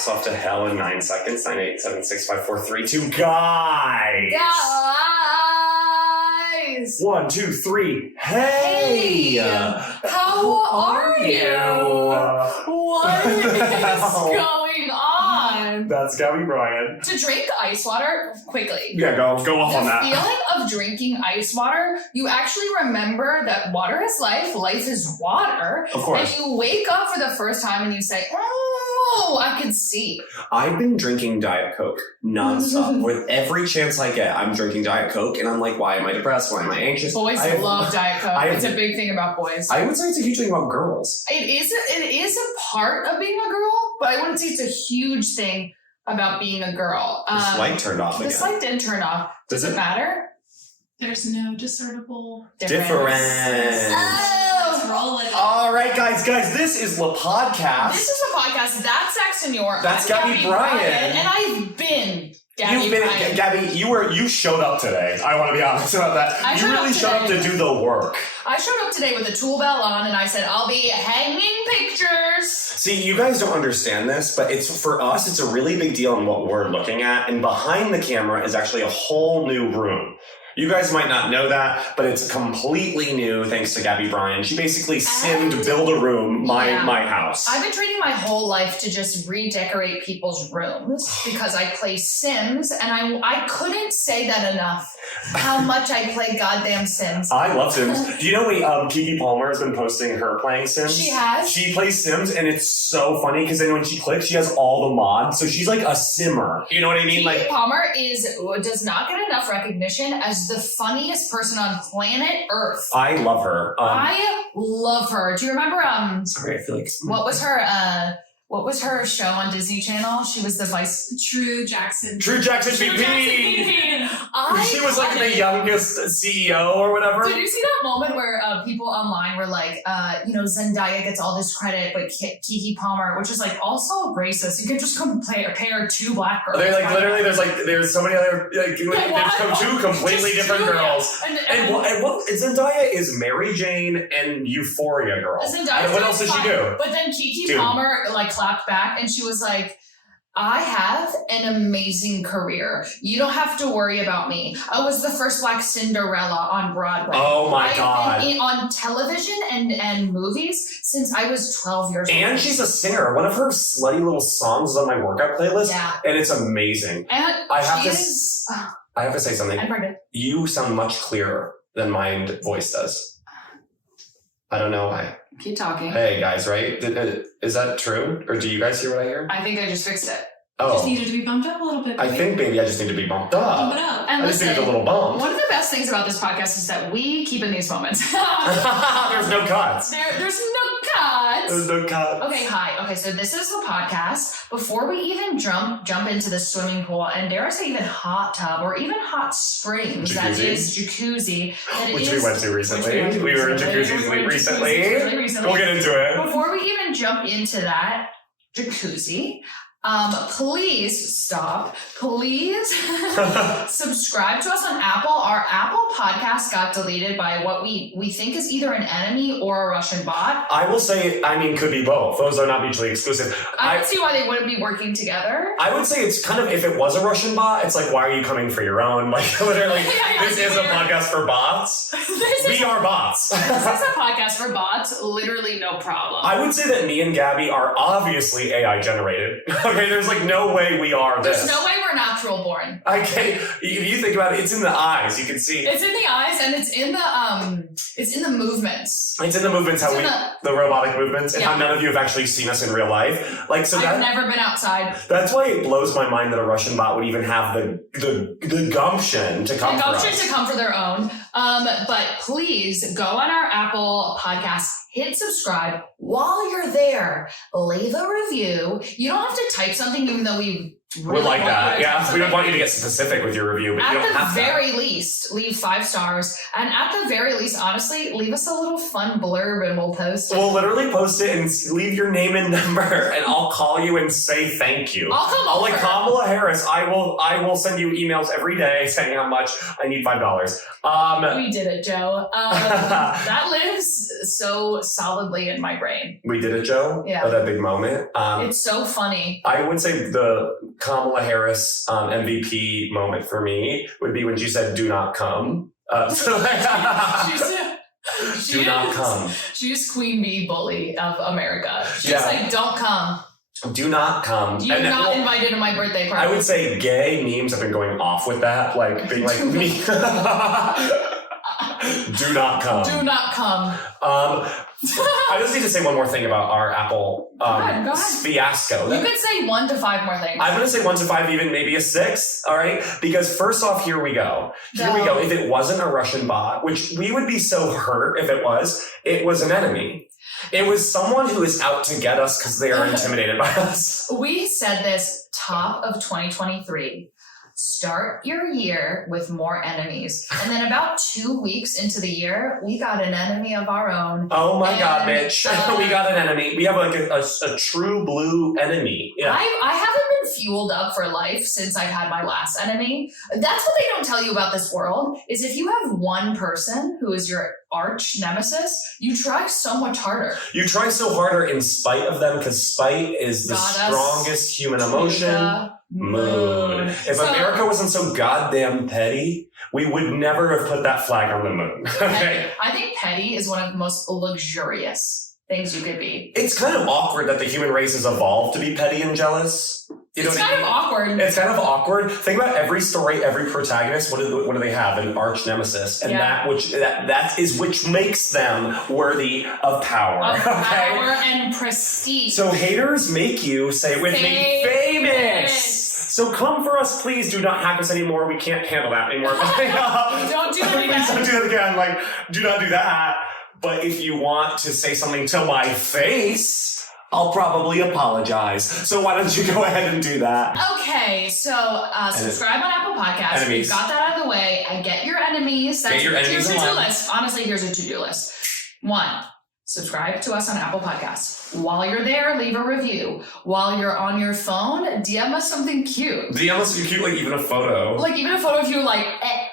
ass off to hell in 9 seconds. 9, 8, 7, 6, 5, 4, 3, 2. Guys! 1, 2, 3. Hey! How are you? What is going on? That's Gabby Bryan. To drink ice water quickly. Yeah, go off on that. The feeling of drinking ice water, you actually remember that water is life, life is water. Of course. And you wake up for the first time and you say, oh, I can see. I've been drinking Diet Coke nonstop. With every chance I get, I'm drinking Diet Coke, and I'm like, why am I depressed? Why am I anxious? Boys love Diet Coke. It's a big thing about boys. I would say it's a huge thing about girls. It is a part of being a girl, but I wouldn't say it's a huge thing about being a girl. This light turned off again. This light did turn off. Does it matter? There's no discernible difference. All right, guys, this is the podcast. This is a podcast. That's Sex and Your. That's Gabby Bryan. And I've been Gabby Bryan. Gabby, you showed up today. I want to be honest about that. You really showed up to do the work. I showed up today with a tool belt on, and I said, I'll be hanging pictures. See, you guys don't understand this, but for us, it's a really big deal in what we're looking at. And behind the camera is actually a whole new room. You guys might not know that, but it's completely new thanks to Gabby Bryan. She basically simmed build a room, my house. I've been training my whole life to just redecorate people's rooms because I play Sims, and I couldn't say that enough. How much I play goddamn Sims. I love Sims. Do you know Keke Palmer has been posting her playing Sims? She has? She plays Sims, and it's so funny because then when she clicks, she has all the mods. So she's like a simmer. You know what I mean? Keke Palmer does not get enough recognition as the funniest person on planet Earth. I love her. I love her. Do you remember? Sorry, I feel like what was her show on Disney Channel? She was the True Jackson VP. She was like the youngest CEO or whatever. Did you see that moment where people online were like, Zendaya gets all this credit, but Keke Palmer, which is like also racist. You could just compare two black girls. They're like literally, there's so many other there's two completely different girls. And Zendaya is Mary Jane and Euphoria girl. What else does she do? But then Keke Palmer clapped back and she was like, I have an amazing career. You don't have to worry about me. I was the first Black Cinderella on Broadway. Oh my God. I've been on television and movies since I was 12 years old. And she's a singer. One of her slutty little songs is on my workout playlist. Yeah. And it's amazing. And I have to say something. I'm pregnant. You sound much clearer than my voice does. I don't know why. Keep talking. Hey guys, right? Is that true? Or do you guys hear what I hear? I think I just fixed it. Oh. Just needed to be bumped up a little bit. Baby. I think maybe I just need to be bumped up. Bump it up. And I just need a little bump. One of the best things about this podcast is that we keep in these moments. There's no cuts. There's no cuts. There's no cuts. Okay, hi. Okay, so this is the podcast. Before we even jump into the swimming pool, and dare I say even hot tub or even hot springs, that is jacuzzi. Which we went to recently. We were in jacuzzis recently. We'll get into it. Before we even jump into that jacuzzi, please stop. Please subscribe to us on Apple. Our Apple podcast got deleted by what we think is either an enemy or a Russian bot. I will say, could be both. Those are not mutually exclusive. I don't see why they wouldn't be working together. I would say it's kind of, if it was a Russian bot, it's like, why are you coming for your own? Like, literally, this is a podcast for bots. We are bots. This is a podcast for bots. Literally no problem. I would say that me and Gabby are obviously AI generated. Okay, there's like no way we are this. There's no way we're natural born. Okay, if you think about it, it's in the eyes. You can see. It's in the eyes, and it's in the movements. It's in the movements, the robotic movements, and how none of you have actually seen us in real life. I've never been outside. That's why it blows my mind that a Russian bot would even have the gumption to come for us. The gumption to come for their own. But please go on our Apple podcast. Hit subscribe. While you're there, leave a review. You don't have to type something, even though we would like that. Yeah, we would want you to get specific with your review, but you don't have At the to. very least, leave 5 stars. And at the very least, honestly, leave us a little fun blurb and we'll post it. We'll literally post it and leave your name and number, and I'll call you and say thank you. I'll like Kamala Harris. I will send you emails every day saying how much I need $5. We did it, Joe. That lives so solidly in my brain. We did it, Joe. Yeah. Oh, that big moment. It's so funny. I would say the Kamala Harris MVP moment for me would be when she said, "Do not come." Do not come. She's Queen Bee bully of America. She's Yeah. like, don't come. Do not come. You're not invited to my birthday party. I would say gay memes have been going off with that, like being like me. Do not come. Do not come. I just need to say one more thing about our Apple Go ahead. fiasco. You could say 1 to 5 more things. I'm going to say 1 to 5, even maybe a 6. All right. Because first off, here we go. Here we go. If it wasn't a Russian bot, which we would be so hurt if it was an enemy. It was someone who is out to get us because they are intimidated by us. We said this top of 2023. Start your year with more enemies. And then about 2 weeks into the year, we got an enemy of our own. Oh my God, bitch. We got an enemy. We have like a true blue enemy. Yeah. I haven't been fueled up for life since I've had my last enemy. That's what they don't tell you about this world, is if you have one person who is your arch nemesis, you try so much harder. You try so harder in spite of them, because spite is the strongest human emotion. Moon. If America wasn't so goddamn petty, we would never have put that flag on the moon. Okay. I think petty is one of the most luxurious things you could be. It's kind of awkward that the human race has evolved to be petty and jealous. You know it's kind of awkward. It's kind of awkward. Think about every story, every protagonist. What do they have? An arch nemesis, and that is which makes them worthy of power. Power and prestige. So haters make you, say with me, famous. So come for us, please. Do not hack us anymore. We can't handle that anymore. Don't do it again. Please don't do it again. Like, do not do that. But if you want to say something to my face, I'll probably apologize. So why don't you go ahead and do that? Okay, so subscribe on Apple Podcasts. Enemies. We've got that out of the way. I get your enemies. That's your to-do list. Honestly, here's a to-do list. 1, subscribe to us on Apple Podcasts. While you're there, leave a review. While you're on your phone, DM us something cute. DM us something cute, like even a photo. Like even a photo of you, like,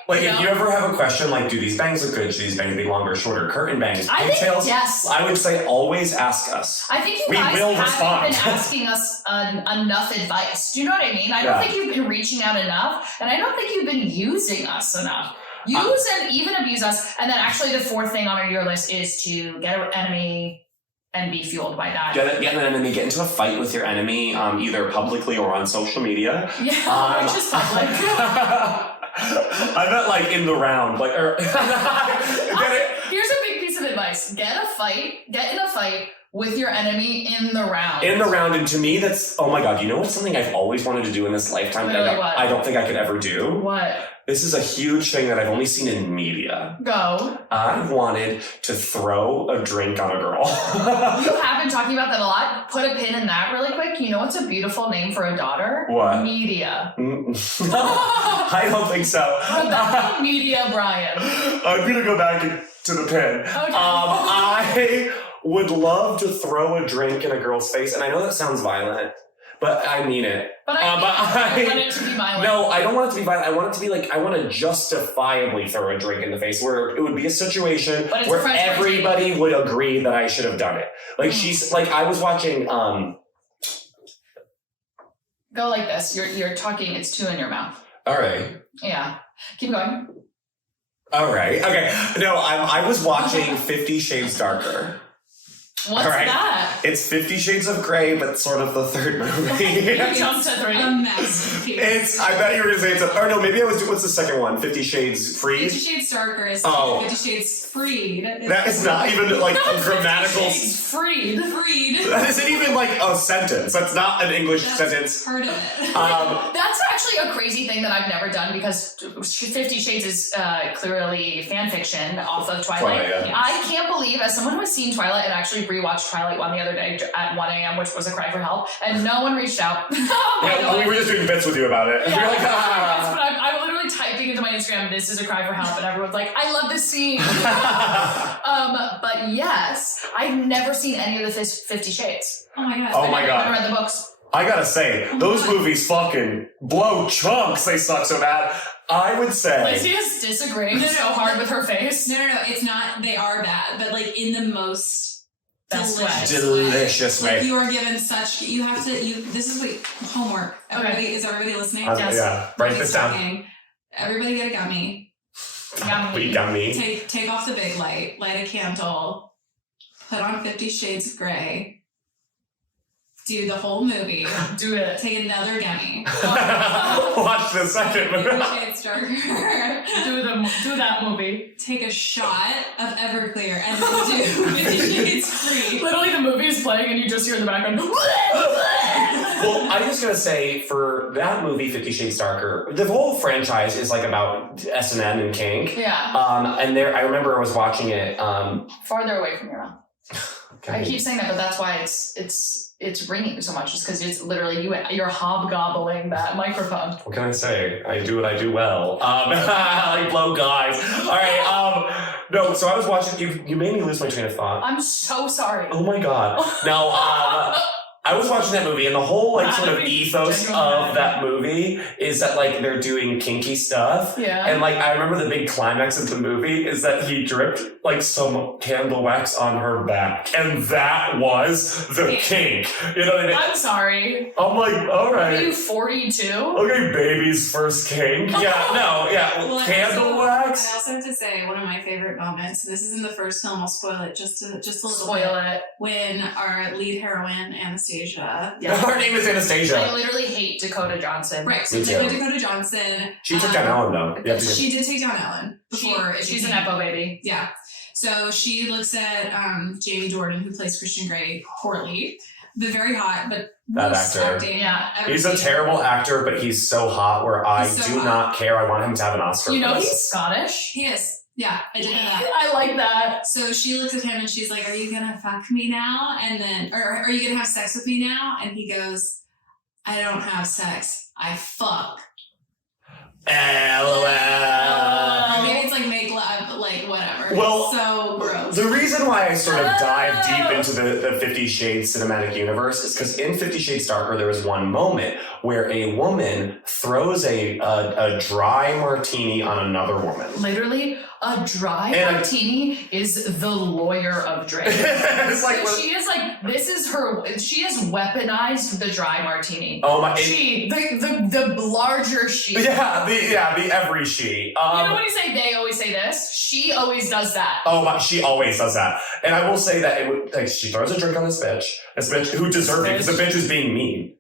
Like, if you ever have a question, like, do these bangs look good? Should these bangs be longer, shorter, curtain bangs, pigtails? Yes. I would say always ask us. I think you guys haven't respond. been asking us enough advice. Do you know what I mean? I don't think you've been reaching out enough, and I don't think you've been using us enough. Use and even abuse us. And then actually the 4th thing on your list is to get an enemy and be fueled by that. Get an enemy, get into a fight with your enemy, either publicly or on social media. Yeah, or just public. I meant like in the round, like. Here's a big piece of advice: get in a fight with your enemy in the round. In the round, and to me, that's oh my God! You know what's something I've always wanted to do in this lifetime that I don't think I could ever do. What? This is a huge thing that I've only seen in media. Go. I wanted to throw a drink on a girl. You have been talking about that a lot. Put a pin in that really quick. You know what's a beautiful name for a daughter? What? Media. I don't think so. Rebecca Media Brian. I'm going to go back to the pin. Okay. I would love to throw a drink in a girl's face, and I know that sounds violent, but I mean it. But I want it to be violent. No, I don't want it to be violent. I want it to be like, I want to justifiably throw a drink in the face where it would be a situation where everybody would agree that I should have done it. Like she's, like I was watching, Go like this. You're talking, it's 2 in your mouth. All right. Yeah. Keep going. All right. Okay. No, I was watching 50 Shades Darker. What's that? It's 50 Shades of Grey, but sort of the 3rd movie. You jumped to 3. A masterpiece. I bet you were going to say no, maybe I was, what's the second one? 50 Shades Freed? 50 Shades Darker is 50 Shades Freed. That is not even like a grammatical... 50 Shades Freed. That isn't even like a sentence. That's not an English sentence. Part of it. That's actually a crazy thing that I've never done because 50 Shades is clearly fan fiction off of Twilight. Yeah. I can't believe, as someone who has seen Twilight and actually rewatched Twilight 1 the other day at 1 a.m., which was a cry for help, and no one reached out. Yeah, we were just doing bits with you about it. Yeah, You're like, yes, but I'm literally typing into my Instagram, this is a cry for help, and everyone's like, I love this scene. But yes, I've never seen any of the 50 Shades. Oh my god. Oh my God. I haven't read the books. I gotta say, those movies fucking blow chunks. They suck so bad. I would say. Lacey is disagreeing so hard with her face. No, it's not. They are bad, but like in the most Best way. Delicious Like way. you are given such. You have to. This is what homework. Everybody is everybody listening? Yes. Yeah, write this down. Talking. Everybody get a gummy. We got me. Take off the big light. Light a candle. Put on 50 Shades of Grey. Do the whole movie. Do it. Take another gummy. Watch the second movie. 50 Shades Darker. Do that movie. Take a shot of Everclear and then do 50 Shades Free. Literally, the movie is playing and you just hear in the background. Well, I'm just gonna say for that movie, 50 Shades Darker, the whole franchise is like about S&M and kink. Yeah. And I remember I was watching it. Farther away from your mouth. I keep saying that, but that's why it's ringing so much. Just because it's literally you're hobgobbling that microphone. What can I say? I do what I do well. I like blow guys. All right. No. So I was watching. You made me lose my train of thought. I'm so sorry. Oh my God. Now, I was watching that movie, and the whole like sort of ethos of that movie is that like they're doing kinky stuff. Yeah. And like I remember the big climax of the movie is that he dripped like some candle wax on her back, and that was the kink. You know what I mean? I'm sorry. I'm like, all Are right. you 42? Okay, baby's first kink. Yeah, no, yeah. Well, Candle wax. I also have to say one of my favorite moments. This is in the first film. I'll spoil it just a little Spoil bit. it. When our lead heroine Anastasia. Yeah. Her name is I Anastasia. literally hate Dakota Johnson. Right. So Me Dakota too. Dakota Johnson. She took down Ellen though. Yeah, She did take down Ellen before. She's an Epo baby. Yeah. So she looks at Jamie Jordan, who plays Christian Grey, poorly, but very hot, but That most actor. acting. Yeah. He's a terrible actor, but he's so hot where I He's so do hot. not care. I want him to have an Oscar. You know for this. he's Scottish. He is. Yeah, I did know that. I like that. So she looks at him and she's like, "Are you gonna fuck me now?" And then, or are you gonna have sex with me now? And he goes, "I don't have sex. I fuck." LOL. Maybe it's like make love, but like whatever. Well, so gross. The reason why I sort of dive deep into the 50 Shades cinematic universe is because in 50 Shades Darker, there was one moment where a woman throws a dry martini on another woman. Literally, a dry And martini is the lawyer of drink. It's like, She is like, this is her, she has weaponized the dry martini. oh my, The larger she. yeah, the every she. You know when you say they always say this? She always does that. Oh my, she always does that. And I will say that like she throws a drink on this bitch who deserved it because the bitch was being mean.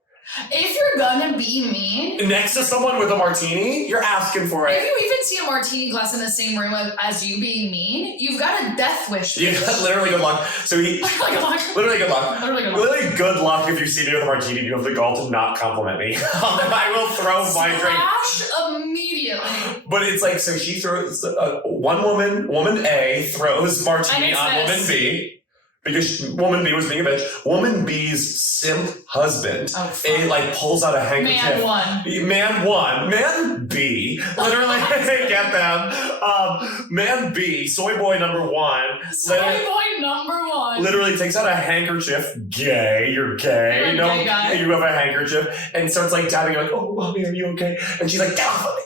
If you're gonna be mean, Next to someone with a martini, you're asking for if it. you even see a martini glass in the same room as you being mean, you've got a death wish. You got literally good luck. So he literally good luck. Literally good luck if you see me with a martini. You have the gall to not compliment me. I will throw my drink. Slash immediately. But it's like, so she throws, woman A throws martini on woman B. Because woman B was being a bitch. Woman B's simp husband, pulls out a handkerchief. Man one. Man B. Literally, get them. Man B, soy boy number one. Literally takes out a handkerchief. Gay, you're gay. You're a gay guy. You have a handkerchief. And starts like dabbing, like, oh, mommy, are you okay? And she's like,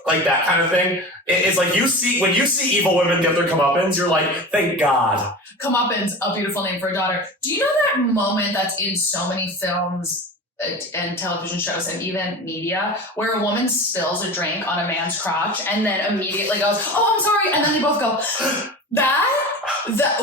like that kind of thing. It's like when you see evil women get their comeuppance, you're like, thank God. Comeuppance, a beautiful name for a daughter. Do you know that moment that's in so many films and television shows and even media where a woman spills a drink on a man's crotch and then immediately goes, oh, I'm sorry. And then they both go,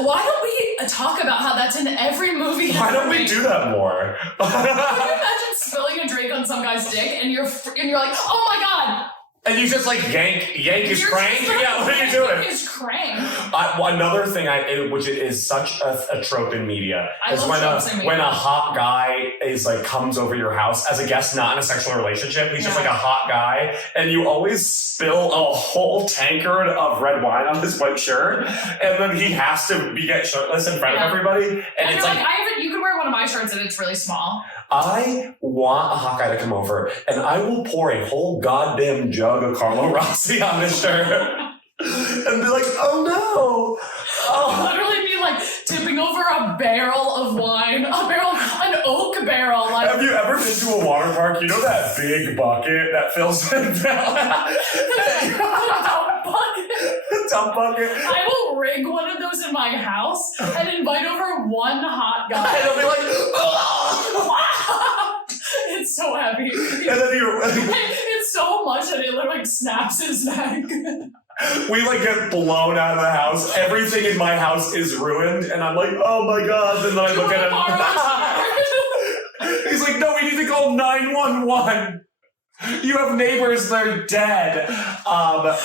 why don't we talk about how that's in every movie? Why don't we do that more? Can you imagine spilling a drink on some guy's dick and you're like, oh my God. And you just like yank his crank? Yeah, what are you doing? His crank. Yank his crank? Yeah, what are you doing? His crank. Another thing, which is such a trope in media, is when when a hot guy is like comes over your house as a guest, not in a sexual relationship. He's just like a hot guy, and you always spill a whole tankard of red wine on his white shirt, and then he has to get shirtless in front of everybody, and it's like you can wear one of my shirts and it's really small. I want a hot guy to come over, and I will pour a whole goddamn jug of Carlo Rossi on his shirt. And be like, oh no. Oh. Literally be like tipping over a barrel of wine. An oak barrel. Like. Have you ever been to a water park? You know that big bucket that fills with dump bucket? I will rig one of those in my house and invite over one hot guy. And they'll be like, oh. It's so heavy. And then it's so much that it literally snaps his neck. We like get blown out of the house. Everything in my house is ruined, and I'm like, oh my god. And then I look at him. He's like, no, we need to call 911. You have neighbors, they're dead. But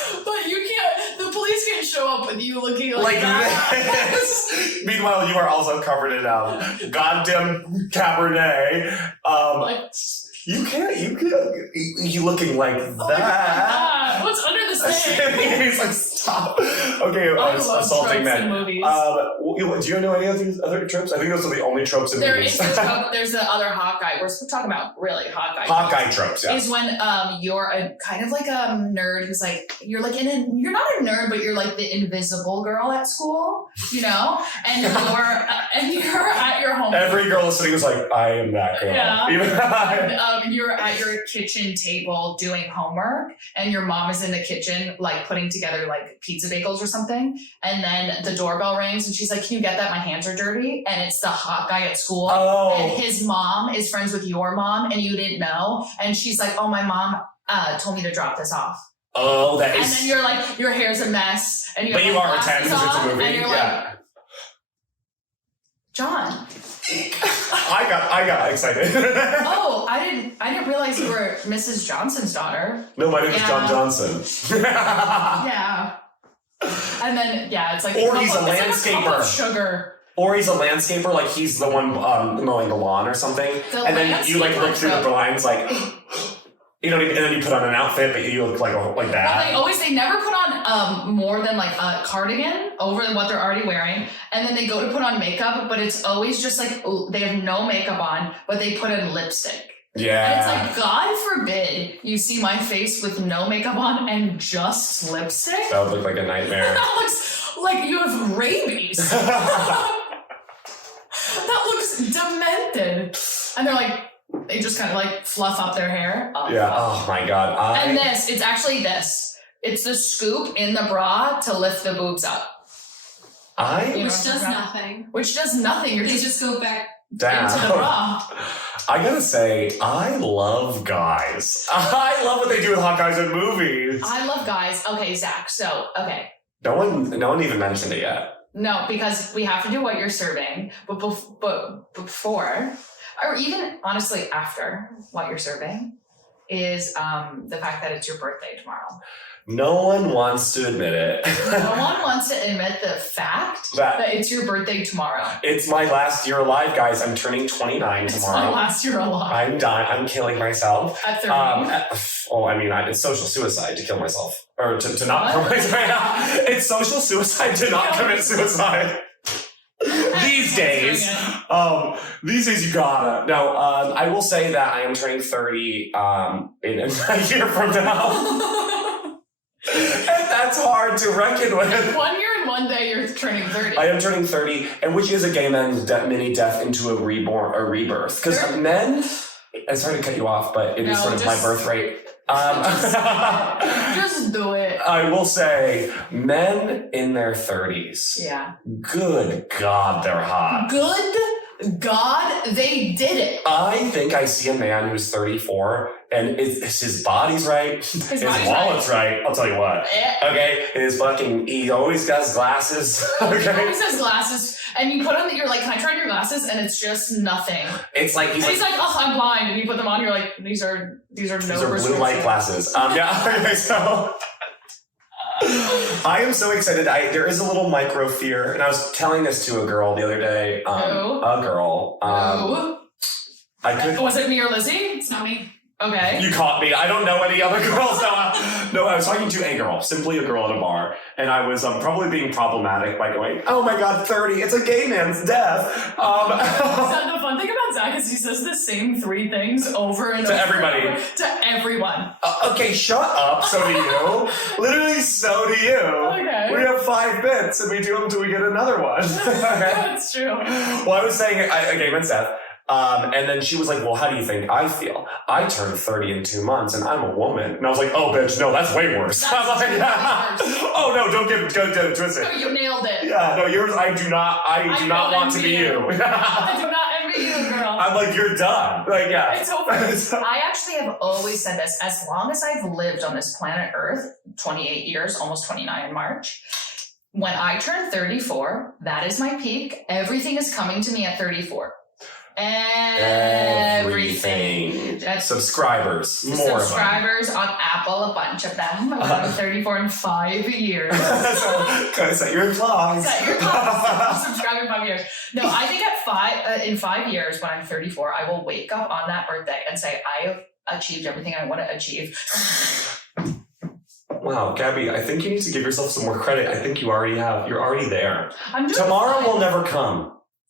you can't. The police can't show up with you looking like that. This. Meanwhile, you are also covered in goddamn Cabernet. You looking like that. What's under the sink? He's like, stop. Okay, assaulting men. Do you know any of these other tropes? I think those are the only tropes in movies. There's the other hot guy. We're talking about really hot guy. Hot guy tropes, yeah. Is when you're a kind of like a nerd who's like you're not a nerd, but you're like the invisible girl at school, you know, and you're at your home. Every girl listening was like, I am that girl. Yeah. You're at your kitchen table doing homework, and your mom is in the kitchen like putting together like pizza bagels or something, and then the doorbell rings and she's like, can you get that, my hands are dirty? And it's the hot guy at school, and his mom is friends with your mom and you didn't know, and she's like, oh, my mom told me to drop this off. Oh, that is. And then you're like, your hair's a mess, and but you are 10 because it's a movie. And you're like, John. I got excited. Oh, I didn't realize you were Mrs. Johnson's daughter. No, my name is John Johnson. Yeah. And then it's like, or he's a landscaper. Like a cup of sugar. Or he's a landscaper, like he's the one mowing the lawn or something. And then you like look through the blinds, like. You know what I mean? And then you put on an outfit, but you look like that. Well, they never put on more than like a cardigan over what they're already wearing. And then they go to put on makeup, but it's always just like, they have no makeup on, but they put in lipstick. Yeah. And it's like, God forbid you see my face with no makeup on and just lipstick. That would look like a nightmare. That looks like you have rabies. That looks demented. And they're like, they just kind of like fluff up their hair. Oh my god. And it's actually this. It's the scoop in the bra to lift the boobs up. Which does nothing. Which does nothing. You're just go back down into the bra. I gotta say, I love guys. I love what they do with hot guys in movies. I love guys. Okay, Zach. So, okay. No one even mentioned it yet. No, because we have to do what you're serving. But before... or even honestly after what you're serving is the fact that it's your birthday tomorrow. No one wants to admit it. No one wants to admit the fact that it's your birthday tomorrow. It's my last year alive, guys. I'm turning 29 tomorrow. It's my last year alive. I'm dying. I'm killing myself. At 30. It's social suicide to kill myself. Or to not kill myself. It's social suicide to not commit suicide. These days you gotta. No, I will say that I am turning 30 in a year from now. And that's hard to reckon with. 1 year and 1 day you're turning 30. I am turning 30, and which is a gay man's mini death into a rebirth. Because men, I'm sorry to cut you off, but it is sort of my birth rate. Just do it. I will say, men in their 30s. Yeah. Good God, they're hot. Good God, they did it. I think I see a man who's 34 and his body's right, his wallet's right. I'll tell you what. Okay, he always got his glasses. Okay, he always has glasses, and you put on you're like, can I try on your glasses? And it's just nothing. It's like he's like, oh, I'm blind, and you put them on, you're like, these are blue light glasses. Yeah. Okay, so. I am so excited. There is a little micro fear, and I was telling this to a girl the other day. A girl. Was it me or Lizzie? It's not me. Okay. You caught me. I don't know any other girls. No, I was talking to a girl, simply a girl at a bar, and I was probably being problematic by going, "Oh my God, 30! It's a gay man's death." So the fun thing about Zach is he says the same 3 things over and over. To everybody. To everyone. Okay, shut up. So do you. Literally, so do you. Okay. We have 5 bits, and we do them until we get another one. That's true. Well, I was saying a gay man's death. And then she was like, well, how do you think I feel? I turned 30 in 2 months and I'm a woman. And I was like, oh, bitch, no, that's way worse. I was like, oh, no, don't twist it. No, you nailed it. Yeah, no, yours, I do not want to be you. I do not envy you, girl. I'm like, you're done. Like, yeah. It's over. I actually have always said this. As long as I've lived on this planet Earth, 28 years, almost 29 in March, when I turn 34, that is my peak. Everything is coming to me at 34. Everything. Subscribers. More subscribers on Apple, a bunch of them. I'm 34 in 5 years. Set your clocks. Subscribe in 5 years. No, I think in 5 years, when I'm 34, I will wake up on that birthday and say, I have achieved everything I want to achieve. Wow, Gabby, I think you need to give yourself some more credit. I think you already have. You're already there. Tomorrow will never come.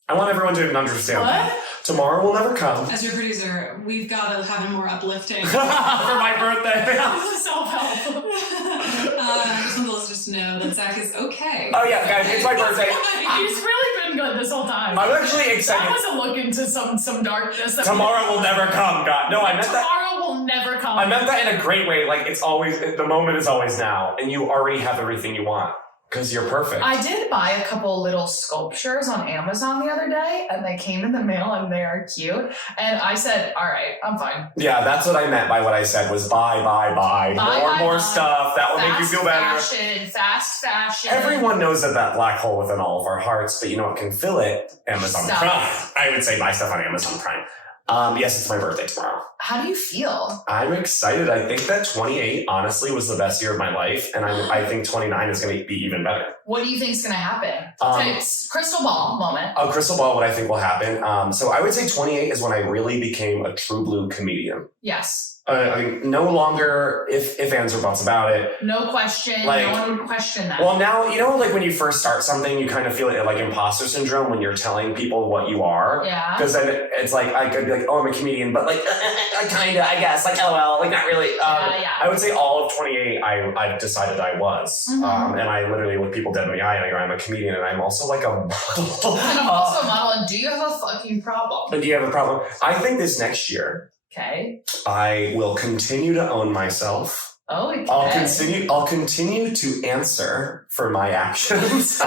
I want everyone to understand that. Tomorrow will never come. As your producer, we've got to have it more uplifting. For my birthday. This is self-help. I just want the listeners to know that Zach is okay. Oh yeah, guys, it's my birthday. He's really been good this whole time. I'm actually excited. That was a look into some darkness. Tomorrow will never come, God. No, I meant that. Tomorrow will never come. I meant that in a great way. Like, it's always, the moment is always now, and you already have everything you want. Because you're perfect. I did buy a couple little sculptures on Amazon the other day, and they came in the mail, and they are cute. And I said, all right, I'm fine. Yeah, that's what I meant by what I said was buy. More stuff. That will make you feel better. Fast fashion. Everyone knows that black hole within all of our hearts, but you know what can fill it? Amazon Prime. I would say buy stuff on Amazon Prime. Yes, it's my birthday tomorrow. How do you feel? I'm excited. I think that 28, honestly, was the best year of my life. And I think 29 is going to be even better. What do you think is going to happen? Crystal ball moment. A crystal ball, what I think will happen. So I would say 28 is when I really became a true blue comedian. Yes. I mean, no longer if ands or buts about it. No question. Like, no one would question that. Well, now, you know, like when you first start something, you kind of feel it like imposter syndrome when you're telling people what you are. Yeah. Because then it's like, I could be like, oh, I'm a comedian, but like, kind of, I guess, like, LOL, like not really. Yeah. I would say all of 28, I decided I was. Mm-hmm. And I literally look people dead in the eye and I go, I'm a comedian and I'm also like a model. And I'm also a model, and do you have a fucking problem? But do you have a problem? I think this next year, okay, I will continue to own myself. Oh, okay. I'll continue to answer for my actions.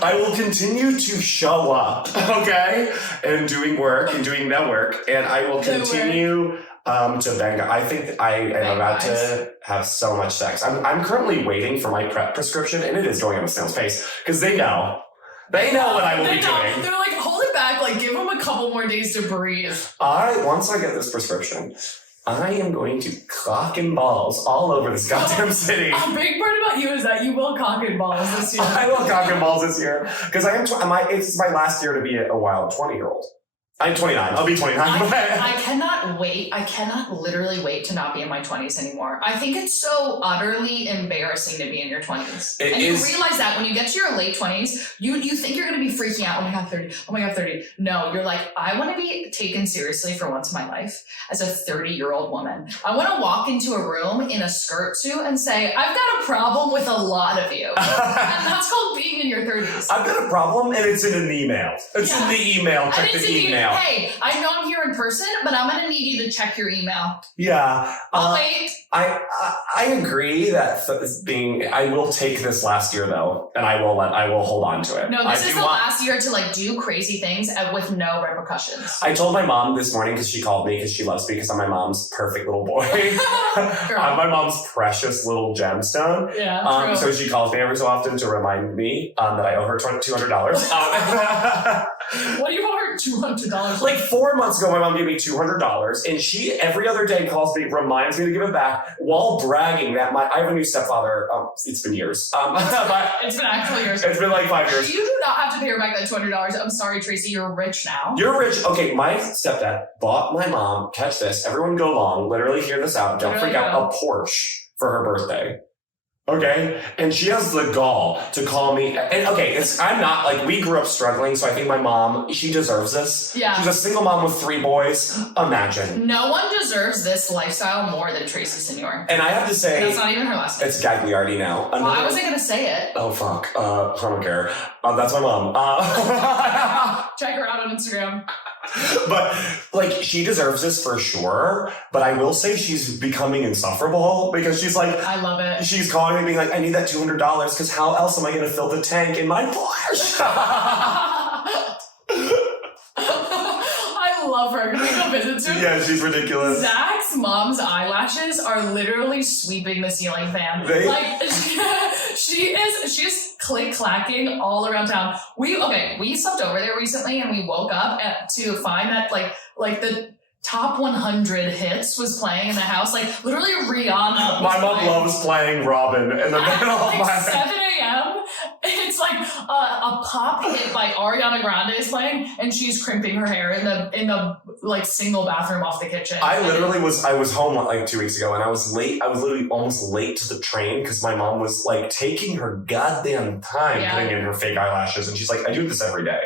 I will continue to show up, okay, and doing work and doing network, and I will continue to bang. I think I am about to have so much sex. I'm currently waiting for my PrEP prescription, and it is going at a snail's pace because they know. They know what I will be doing. They're like, hold it back, like give them a couple more days to breathe. Once I get this prescription, I am going to cock and balls all over this goddamn city. A big part about you is that you will cock and balls this year. I will cock and balls this year because it's my last year to be a wild 20-year-old. I'm 29. I'll be 29. I cannot wait. I cannot literally wait to not be in my 20s anymore. I think it's so utterly embarrassing to be in your 20s. You realize that when you get to your late 20s, you think you're going to be freaking out. Oh my God, 30. Oh my God, 30. No, you're like, I want to be taken seriously for once in my life as a 30-year-old woman. I want to walk into a room in a skirt suit and say, I've got a problem with a lot of you. And that's called being in your 30s. I've got a problem and it's in an email. It's in the email. Check the email. out. Hey, I know I'm here in person, but I'm going to need you to check your email. Yeah. I'll wait. I agree that I will take this last year though, and I will hold on to it. No, this is the last year to like do crazy things with no repercussions. I told my mom this morning because she called me because she loves me because I'm my mom's perfect little boy. I'm my mom's precious little gemstone. Yeah, true. So she calls me every so often to remind me that I owe her $200. What do you owe her $200? Like 4 months ago, my mom gave me $200, and she every other day calls me, reminds me to give it back, while bragging that I have a new stepfather. It's been years. It's been actually years. It's been like 5 years. You do not have to pay her back that $200. I'm sorry, Tracy. You're rich now. You're rich. Okay, my stepdad bought my mom. Catch this. Everyone go along. Literally hear this out. Don't freak out. A Porsche for her birthday. Okay, and she has the gall to call me. And okay, I'm not like, we grew up struggling, so I think my mom, she deserves this. Yeah. She's a single mom with 3 boys. Imagine. No one deserves this lifestyle more than Tracy Senior. And I have to say, that's not even her last name. It's Gagliardi now. Well, I wasn't gonna say it. Oh fuck. I don't care. That's my mom. Check her out on Instagram. But like, she deserves this for sure. But I will say she's becoming insufferable because she's like, I love it. She's calling me being like, I need that $200 because how else am I going to fill the tank in my Porsche? I love her. Can we go visit soon? Yeah, she's ridiculous. Zach's mom's eyelashes are literally sweeping the ceiling fan. She's click-clacking all around town. We slept over there recently and we woke up to find that like the top 100 hits was playing in the house. Like literally Rihanna. My mom loves playing Robin in the middle of my 7 a.m. It's like a pop hit by Ariana Grande is playing, and she's crimping her hair in the like single bathroom off the kitchen. I was home like 2 weeks ago, and I was late. I was literally almost late to the train because my mom was like taking her goddamn time putting in her fake eyelashes, and she's like, I do this every day.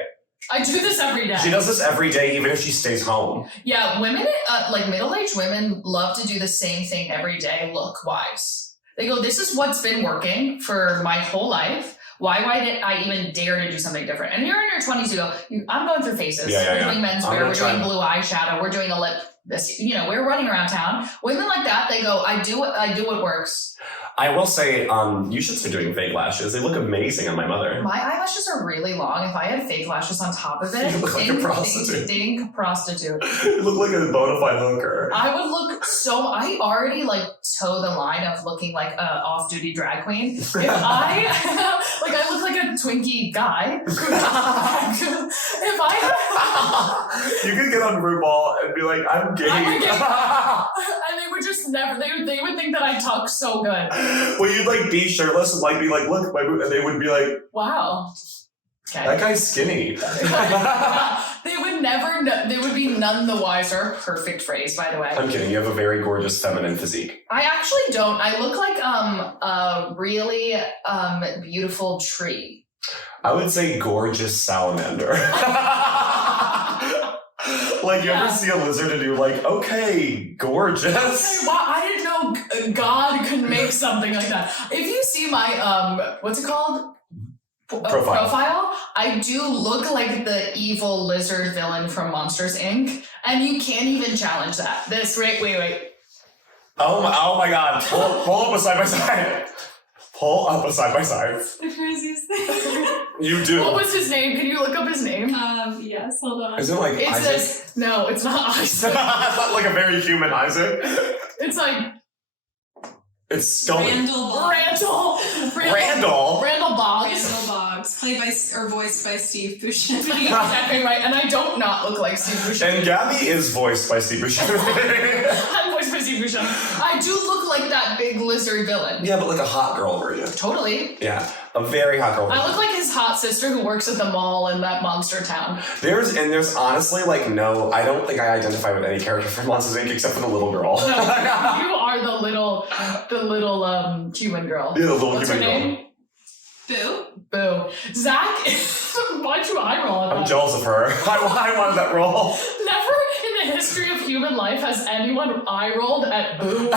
I do this every day. She does this every day, even if she stays home. Yeah, women, like middle-aged women, love to do the same thing every day, look-wise. They go, this is what's been working for my whole life. Why did I even dare to do something different? And you're in your 20s, you go, I'm going through phases. We're doing menswear, we're doing blue eyeshadow, we're doing a lip. We're running around town. Women like that, they go, I do what works. I will say, you should start doing fake lashes. They look amazing on my mother. My eyelashes are really long. If I had fake lashes on top of it, you look like a prostitute. Dink prostitute. You look like a bona fide hooker. I would look I already like toe the line of looking like a off-duty drag queen. If I look like a Twinkie guy. You could get on RuPaul and be like, I'm gay. And they would just never, they would think that I talk so good. Well, you'd like be shirtless and like be like, look, my boob, and they would be like, wow. Okay. That guy's skinny. They would never know, they would be none the wiser. Perfect phrase, by the way. I'm kidding. You have a very gorgeous feminine physique. I actually don't. I look like a really beautiful tree. I would say gorgeous salamander. Like, you ever see a lizard and you're like, okay, gorgeous. Okay, wow, I didn't know God could make something like that. If you see my, what's it called? Profile, I do look like the evil lizard villain from Monsters, Inc. And you can't even challenge that. Wait. Oh my God. Pull up a side by side. Pull up a side by side. The craziest thing. You do. What was his name? Can you look up his name? Yes, hold on. Is it like Isaac? No, it's not Isaac. It's not like a very human Isaac. It's like... It's Scully. Randall Boggs. Randall Boggs. Played by, or voiced by Steve Buschemi. Exactly right. And I don't not look like Steve Buschemi. And Gabby is voiced by Steve Buschemi. I'm voiced by Steve Buschemi. I do look like that big lizard villain. Yeah, but like a hot girl version. Totally. Yeah, a very hot girl version. I look like his hot sister who works at the mall in that monster town. There's honestly like I don't think I identify with any character from Monsters, Inc. except for the little girl. No, you are the little human girl. Yeah, the little What's human her girl. name? Boo. Zach, why'd you eye roll at that? I'm jealous of her. I wanted that role. Never in the history of human life has anyone eye rolled at Boo.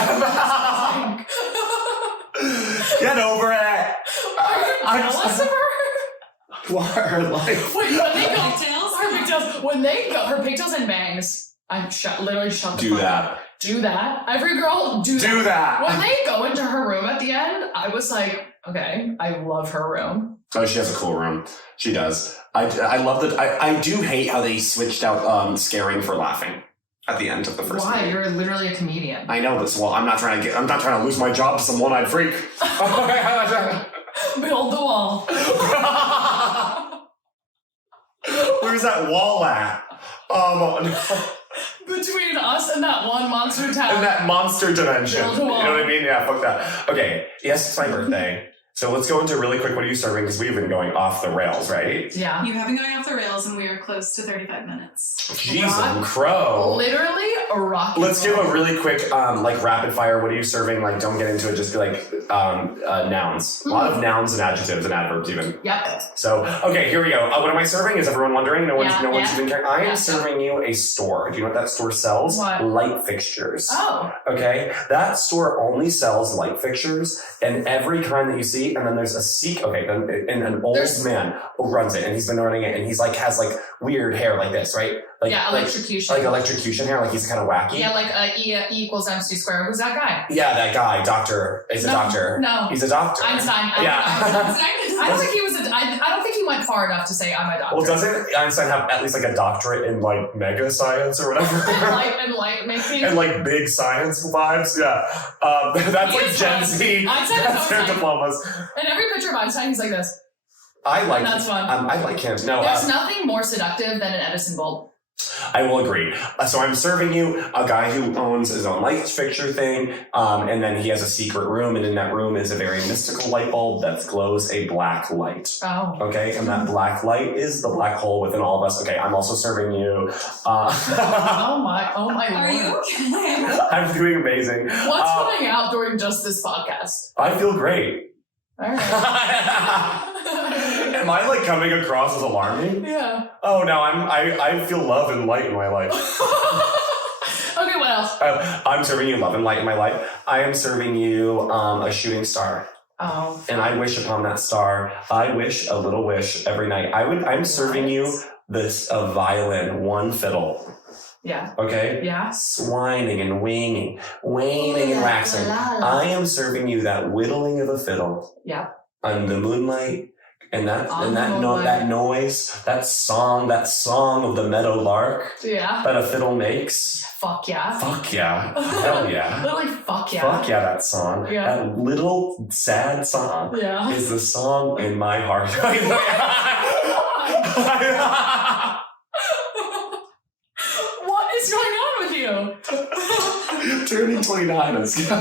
Get over it. Are you jealous of her? What her life? Wait, when they go, Tails? her pigtails. When they go, her pigtails and bangs, literally shut the Do fuck that. up. Do that. Every girl, do that. Do that. When they go into her room at the end, I was like, okay, I love her room. Oh, she has a cool room. She does. I love that. I do hate how they switched out scaring for laughing at the end of the first Why? movie. You're literally a comedian. I know this. Well, I'm not trying to lose my job to some one-eyed freak. Build the wall. Where's that wall at? Between us and that one monster town. In that monster dimension. Build a You wall. know what I mean? Yeah, fuck that. Okay, yes, it's my birthday. So let's go into really quick, what are you serving? Because we've been going off the rails, right? Yeah. You have been going off the rails, and we are close to 35 minutes. Jeez Rock- and crow. Literally a rock. Let's give a really quick, like, rapid fire. What are you serving? Like, don't get into it. Just be like, nouns. A lot of nouns and adjectives and adverbs even. Yep. So, okay, here we go. What am I serving? Is everyone wondering? No one's even caring. I am Yeah. serving you a store. Do you know what that store sells? What? Light fixtures. Oh. Okay? That store only sells light fixtures and every kind that you see. And then there's a and an old man who runs it, and he's been running it, and he's like has like weird hair like this, right? Like, yeah, electrocution. Like electrocution hair, like he's kind of wacky. Yeah, like E equals MC squared. Who's that guy? Yeah, that guy, doctor. He's a doctor. No. He's a doctor. Einstein. Yeah. I don't think he was I don't think he went far enough to say I'm a doctor. Well, doesn't Einstein have at least like a doctorate in like mega science or whatever? Light making. And like big science vibes, yeah. That's He like is Gen fun. Z. Einstein is That's their Einstein. diplomas. And every picture of Einstein, he's like this. I like. And that's fun. I like him. No, There's nothing more seductive than an Edison bulb. I will agree. So I'm serving you a guy who owns his own light fixture thing, and then he has a secret room, and in that room is a very mystical light bulb that glows a black light. Oh. Okay, and that black light is the black hole within all of us. Okay, I'm also serving you. Oh my Lord. Are you okay? I'm doing amazing. What's coming out during just this podcast? I feel great. All right. Am I like coming across as alarming? Yeah. Oh no, I feel love and light in my life. Okay, what else? I'm serving you love and light in my life. I am serving you a shooting star. Oh. And I wish upon that star. I wish a little wish every night. I'm serving you a violin, one fiddle. Yeah. Okay? Yeah. Whining and waning and waxing. I am serving you that whittling of a fiddle. Yeah. On the moonlight. And that noise, that song of the meadow lark Yeah. that a fiddle makes. Fuck yeah. Fuck yeah. Hell yeah. Literally fuck yeah. Fuck yeah, that song. Yeah. That little sad song Yeah. is the song in my heart. What is going on with you? Turning 29 is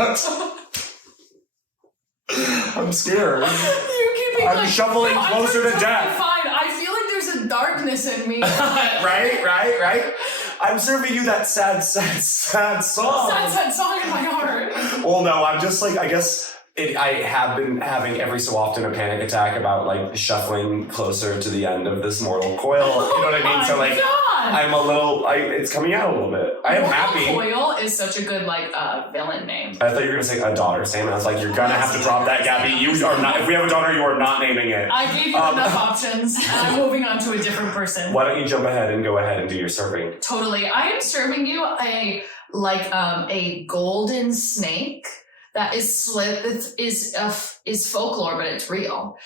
I'm scared. You keep being I'm shuffling closer to totally death. Fine. I feel like there's a darkness in me. right? I'm serving you that sad song. Sad song in my heart. Well, no, I'm just like, I guess I have been having every so often a panic attack about like shuffling closer to the end of this mortal coil. You know what I mean? So like, God. I'm a little, it's coming out a little bit. I am Mortal happy. Coil is such a good villain name. I thought you were going to say a daughter, Sam. I was like, you're going to have to drop that, Gabby. You are not, if we have a daughter, you are not naming it. I gave you enough options, and I'm moving on to a different person. Why don't you jump ahead and go ahead and do your serving? Totally. I am serving you a golden snake that is folklore, but it's real.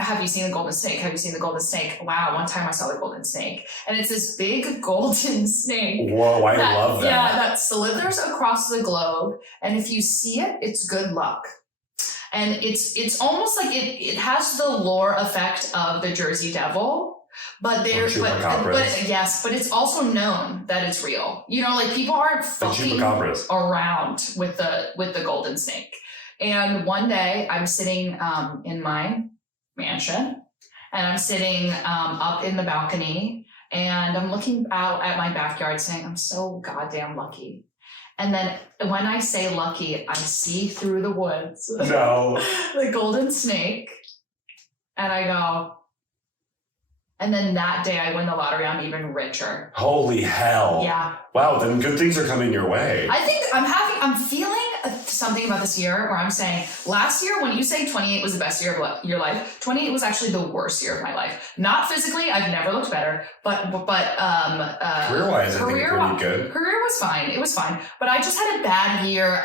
Have you seen the golden snake? Have you seen the golden snake? Wow, one time I saw the golden snake. And it's this big golden snake. Whoa, I love that. Yeah, that slithers across the globe. And if you see it, it's good luck. And it's almost like it has the lore effect of the Jersey Devil. But it's also known that it's real. You know, like people aren't fucking around with the golden snake. And one day I'm sitting in my mansion, and I'm sitting up in the balcony, and I'm looking out at my backyard saying, I'm so goddamn lucky. And then when I say lucky, I see through the woods the golden snake, and I go, and then that day I win the lottery, I'm even richer. Holy hell. Yeah. Wow, then good things are coming your way. I think I'm feeling something about this year where I'm saying last year when you say 28 was the best year of your life, 28 was actually the worst year of my life. Not physically, I've never looked better, but career-wise, I think pretty good. Career was fine. It was fine, but I just had a bad year.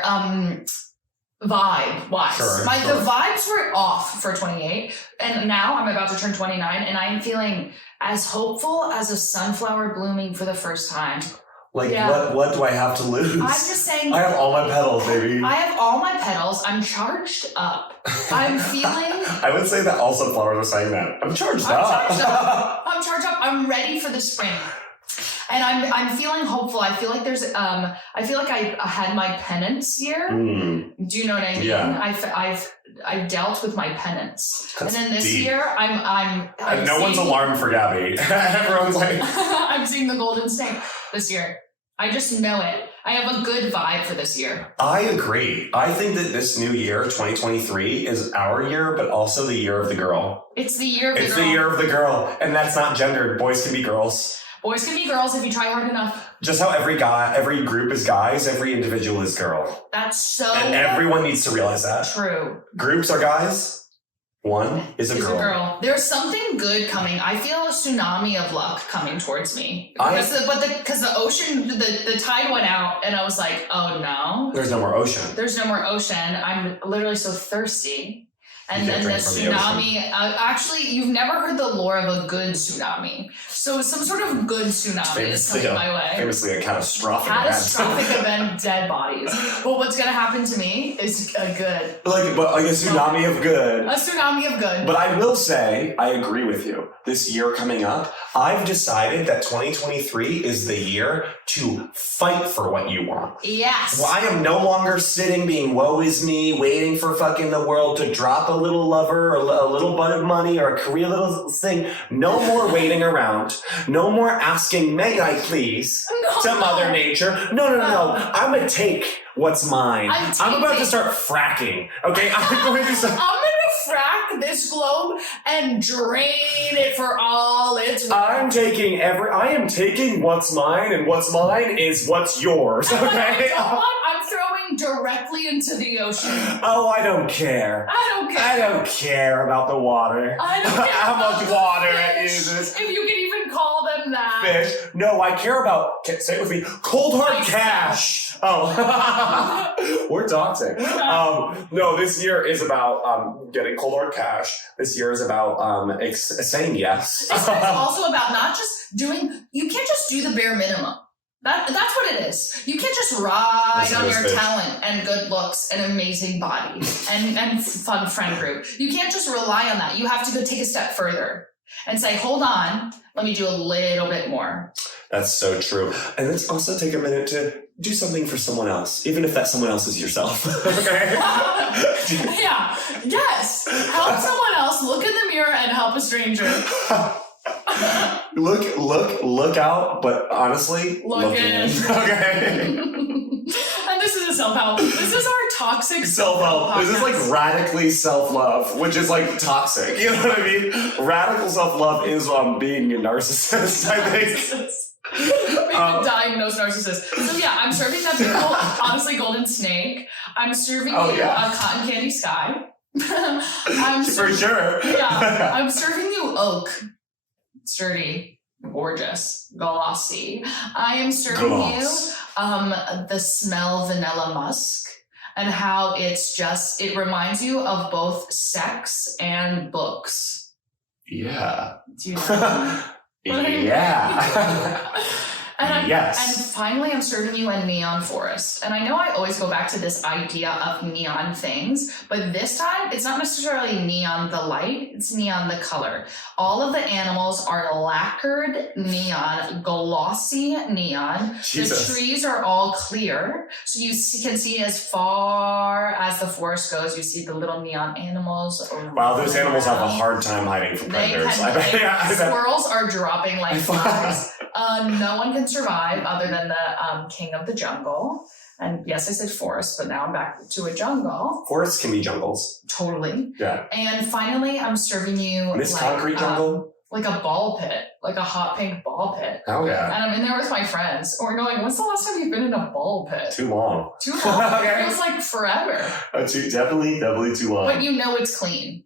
Vibe-wise. The vibes were off for 28, and now I'm about to turn 29, and I'm feeling as hopeful as a sunflower blooming for the first time. What do I have to lose? I'm just saying. I have all my petals, baby. I have all my petals. I'm charged up. I'm feeling. I would say that all sunflowers are saying that. I'm charged up. I'm charged up. I'm ready for the spring. And I'm feeling hopeful. I feel like there's I feel like I had my penance year. Do you know what I mean? Yeah. I've dealt with my penance. That's and then this deep. year I'm no one's alarmed for Gabby. Everyone's like I'm seeing the golden snake this year. I just know it. I have a good vibe for this year. I agree. I think that this new year, 2023, is our year, but also the year of the girl. It's the year of the girl. It's the year of the girl. And that's not gendered. Boys can be girls. Boys can be girls if you try hard enough. Just how every group is guys, every individual is girl. That's so And everyone needs to realize that. true. Groups are guys. One is a girl. There's something good coming. I feel a tsunami of luck coming towards me. Because the ocean, the tide went out, and I was like, oh no. There's no more ocean. There's no more ocean. I'm literally so thirsty. And then the tsunami, actually, you've never heard the lore of a good tsunami. So some sort of good tsunami is coming my way. Famously a catastrophic event, dead bodies. But what's going to happen to me is a good. Like a tsunami of good. A tsunami of good. But I will say, I agree with you. This year coming up, I've decided that 2023 is the year to fight for what you want. Yes. Well, I am no longer sitting being woe is me, waiting for fucking the world to drop a little lover or a little bud of money or a career little thing. No more waiting around. No more asking, may I please, to Mother Nature. No. I'm going to take what's mine. I'm about to start fracking. Okay? I'm going to frack this globe and drain it for all it's worth. I am taking what's mine, and what's mine is what's yours. Okay? I'm throwing directly into the ocean. Oh, I don't care. I don't care about the water. I don't care how much water it fish, uses. if you can even call them that. Fish. No, I care about, say it with me, cold hard cash. Oh. We're toxic. No, this year is about getting cold hard cash. This year is about saying yes. This year is also about not just you can't just do the bare minimum. That's what it is. You can't just ride on your talent and good looks and amazing body and fun friend group. You can't just rely on that. You have to go take a step further and say, hold on, let me do a little bit more. That's so true. And let's also take a minute to do something for someone else, even if that someone else is yourself. Okay? Yeah. Yes. Help someone else. Look in the mirror and help a stranger. Look out, but honestly, look in. Okay. And this is a self-help. This is our toxic self-help. This is like radically self-love, which is like toxic. You know what I mean? Radical self-love is being a narcissist, I think. Being a diagnosed narcissist. So yeah, I'm serving that beautiful, honestly, golden snake. I'm serving you a cotton candy sky. For sure. Yeah, I'm serving you oak. Sturdy, gorgeous, glossy. I am serving you the smell vanilla musk and how it reminds you of both sex and books. Yeah. Do you know? Yeah. And finally, I'm serving you a neon forest. And I know I always go back to this idea of neon things, but this time it's not necessarily neon the light, it's neon the color. All of the animals are lacquered neon, glossy neon. Jesus. The trees are all clear, so you can see as far as the forest goes. You see the little neon animals. Wow, those animals have a hard time hiding from predators. Squirrels are dropping like flies. No one can survive other than the king of the jungle. And yes, I said forest, but now I'm back to a jungle. Forests can be jungles. Totally. Yeah. And finally, I'm serving you Concrete jungle? like a ball pit, like a hot pink ball pit. Oh yeah. And I'm in there with my friends. We're going, when's the last time you've been in a ball pit? Too long. Too long. Okay. It feels like forever. Definitely too long. But you know it's clean.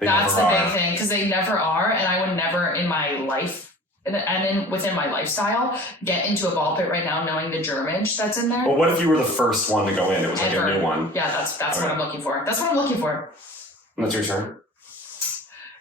That's the big thing, because they never are, and I would never in my life, within my lifestyle, get into a ball pit right now knowing the germage that's in there. Well, what if you were the first one to go in? It was like a new one. Yeah, that's what I'm looking for. That's what I'm looking for. That's your turn.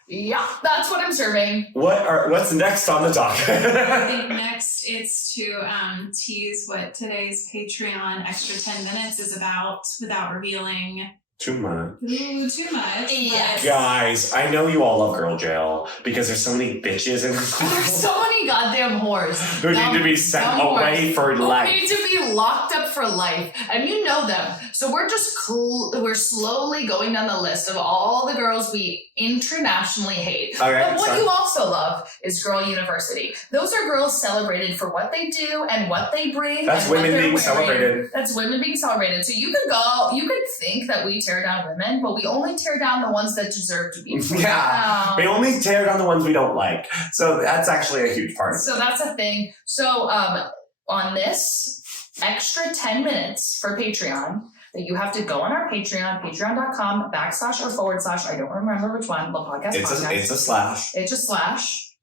Yeah, that's what I'm serving. What's next on the docket? I think next it's to tease what today's Patreon extra 10 minutes is about without revealing Too much. Ooh, too much. Yes. Guys, I know you all love Girl Jail because there's so many bitches in There's so many goddamn whores who need to be sent away for who life. need to be locked up for life, and you know them. So we're just we're slowly going down the list of all the girls we internationally hate. Okay, But what sorry. you also love is Girl University. Those are girls celebrated for what they do and what they bring. That's and what women they're being wearing. celebrated. That's women being celebrated. So you could think that we tear down women, but we only tear down the ones that deserve to be. Yeah. We only tear down the ones we don't like. So that's actually a huge part of it. So that's a thing. So on this extra 10 minutes for Patreon, that you have to go on our Patreon, patreon.com / or / I don't remember which one, the podcast. It's a slash. It's a slash.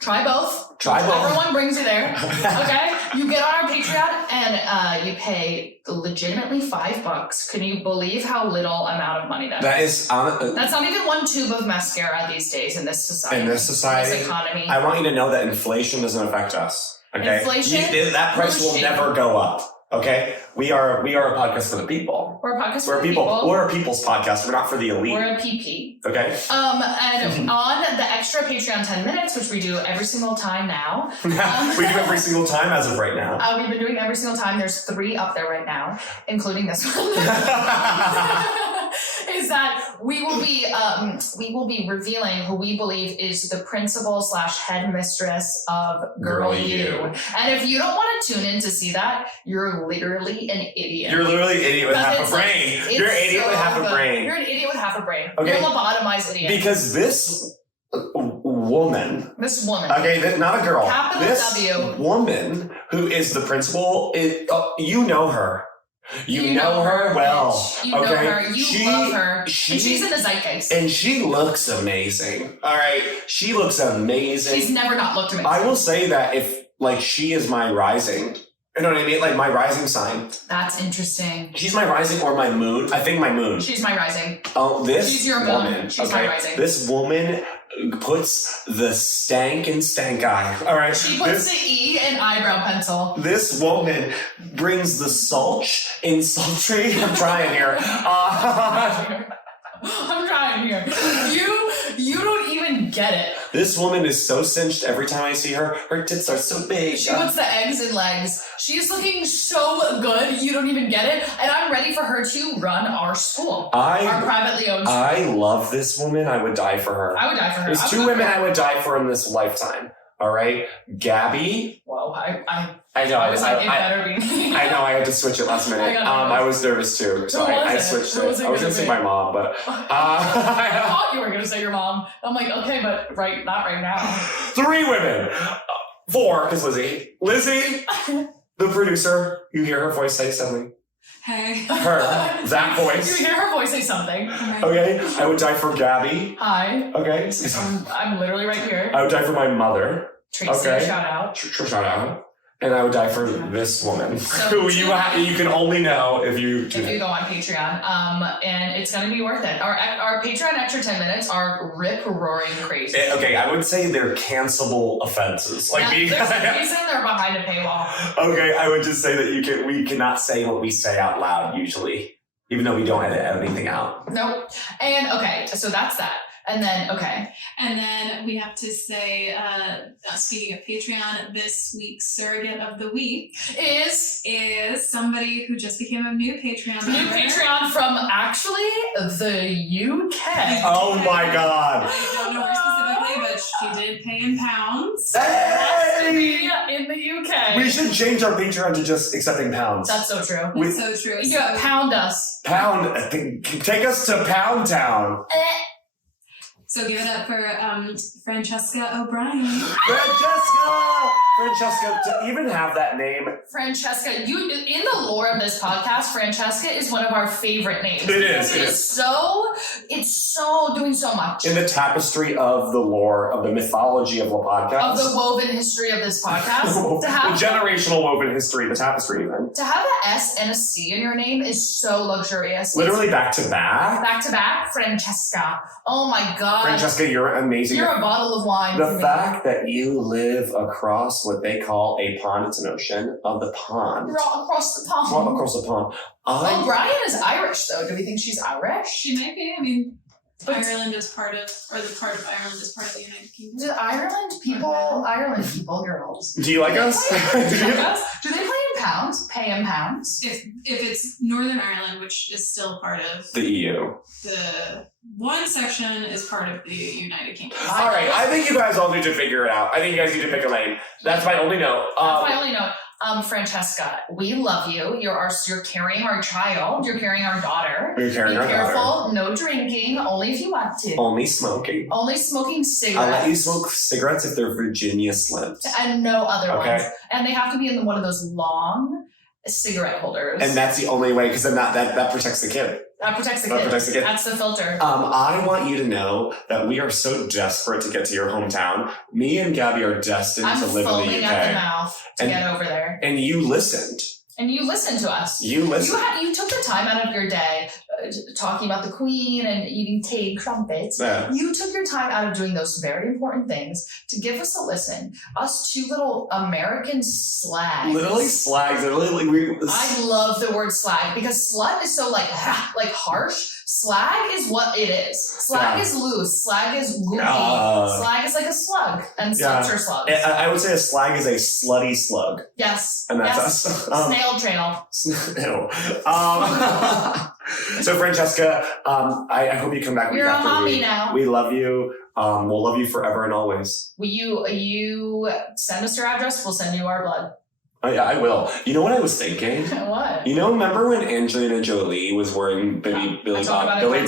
Try both. Try both. Everyone brings you there. Okay? You get on our Patreon and you pay legitimately $5. Can you believe how little amount of money that is? That's not even one tube of mascara these days in this society. In this society. This economy. I want you to know that inflation doesn't affect us. Okay? Inflation? That price will never go up. Okay? We are a podcast for the people. We're a podcast for We're the people. We're a people's podcast. We're not for the elite. We're a PP. Okay? And on the extra Patreon 10 minutes, which we do every single time now. We do every single time as of right now. We've been doing every single time. There's 3 up there right now, including this one. Is that we will be revealing who we believe is the principal / headmistress of Girl U. And if you don't want to tune in to see that, you're literally an idiot. You're literally an idiot with half a brain. You're an idiot with half a brain. You're an idiot with half a brain. Okay. You're a lobotomized idiot. Because this woman. Okay, not a girl. Capital this W. woman who is the principal, you know her. You know her well. Bitch. You okay? know her. You love her. And she's in the zeitgeist. And she looks amazing. All right. She looks amazing. She's never not looked amazing. I will say that if, she is my rising. You know what I mean? Like my rising sign. That's interesting. She's my rising or my moon. I think my moon. She's my rising. Oh, She's your woman. moon. She's my rising. This woman puts the stank in stank eye. All right. She puts the E in eyebrow pencil. This woman brings the sulch in sultry. I'm trying here. I'm trying here. You don't even get it. This woman is so cinched every time I see her. Her tits are so big. She puts the eggs in legs. She's looking so good, you don't even get it. And I'm ready for her to run our school. Our privately owned school. I love this woman. I would die for her. I would die for her. There's 2 women I would die for in this lifetime. All right? Gabby. Whoa, I know. it better be me. I know. I had to switch it last minute. I was nervous too, so I switched it. I was gonna say my mom, but I thought you were gonna say your mom. I'm like, okay, but not right now. 3 women, 4 because Lizzie, the producer. You hear her voice say something. Hey. That voice. You hear her voice say something. Okay, I would die for Gabby. Hi. Okay, I'm literally right here. I would die for my mother. Tracy, okay. shout out. Shout out. And I would die for this woman, So who you can only know if you go on Patreon. And it's gonna be worth it. Our Patreon extra 10 minutes are rip roaring crazy. Okay, I would say they're cancelable offenses. There's a reason they're behind a paywall. Okay, I would just say that we cannot say what we say out loud usually, even though we don't edit anything out. Nope. And okay, so that's that. And then we have to say, speaking of Patreon, this week's surrogate of the week is somebody who just became a new Patreon member. New Patreon from actually the UK. Oh my God. I don't know her specifically, but she did pay in pounds. Hey! In the UK. We should change our Patreon to just accepting pounds. That's so true. That's so true. Pound us. Take us to Pound Town. So give it up for Francesca O'Brien. Francesca, to even have that name. Francesca, in the lore of this podcast, Francesca is one of our favorite names. It is. It's so doing so much. In the tapestry of the lore, of the mythology of the podcast. Of the woven history of this podcast. The generational woven history, the tapestry even. To have an S and a C in your name is so luxurious. Literally back to back. Back to back, Francesca. Oh my God. Francesca, you're amazing. You're a bottle of wine. The fact that you live across what they call a pond, it's an ocean, of the pond. We're all across the pond. Well, across the pond. Brian is Irish, though. Do we think she's Irish? She might be. I mean, Ireland is part of, or the part of Ireland is part of the United Kingdom. Do Ireland people, girls. Do you like us? Do they play in pounds? Pay in pounds? If it's Northern Ireland, which is still part of the EU. The one section is part of the United Kingdom. All right, I think you guys all need to figure it out. I think you guys need to pick a lane. That's my only note. Francesca, we love you. You're carrying our child. You're carrying our daughter. You're carrying our daughter. Be careful. No drinking. Only if you want to. Only smoking. Only smoking cigarettes. I'll let you smoke cigarettes if they're Virginia Slims. And no other ones. And they have to be in one of those long cigarette holders. And that's the only way, because then that protects the kid. That protects the kid. That's the filter. I want you to know that we are so desperate to get to your hometown. Me and Gabby are destined to live in the UK. I'm foaming at the mouth to get over there. And you listened. And you listened to us. You listened. You took the time out of your day talking about the Queen and eating tea and crumpets. Yeah. You took your time out of doing those very important things to give us a listen. Us two little American slags. Literally slags. I love the word slag because slut is so like harsh. Slag is what it is. Slag is loose. Slag is goopy. Slag is like a slug. And slugs are slugs. I would say a slag is a slutty slug. Yes. And that's us. Snail trail. So Francesca, I hope you come back. You're a mommy now. We love you. We'll love you forever and always. Will you send us your address? We'll send you our blood. Oh, yeah, I will. You know what I was thinking? What? You know, remember when Angelina Jolie was wearing Billy Bobby Brown's blood? Remember when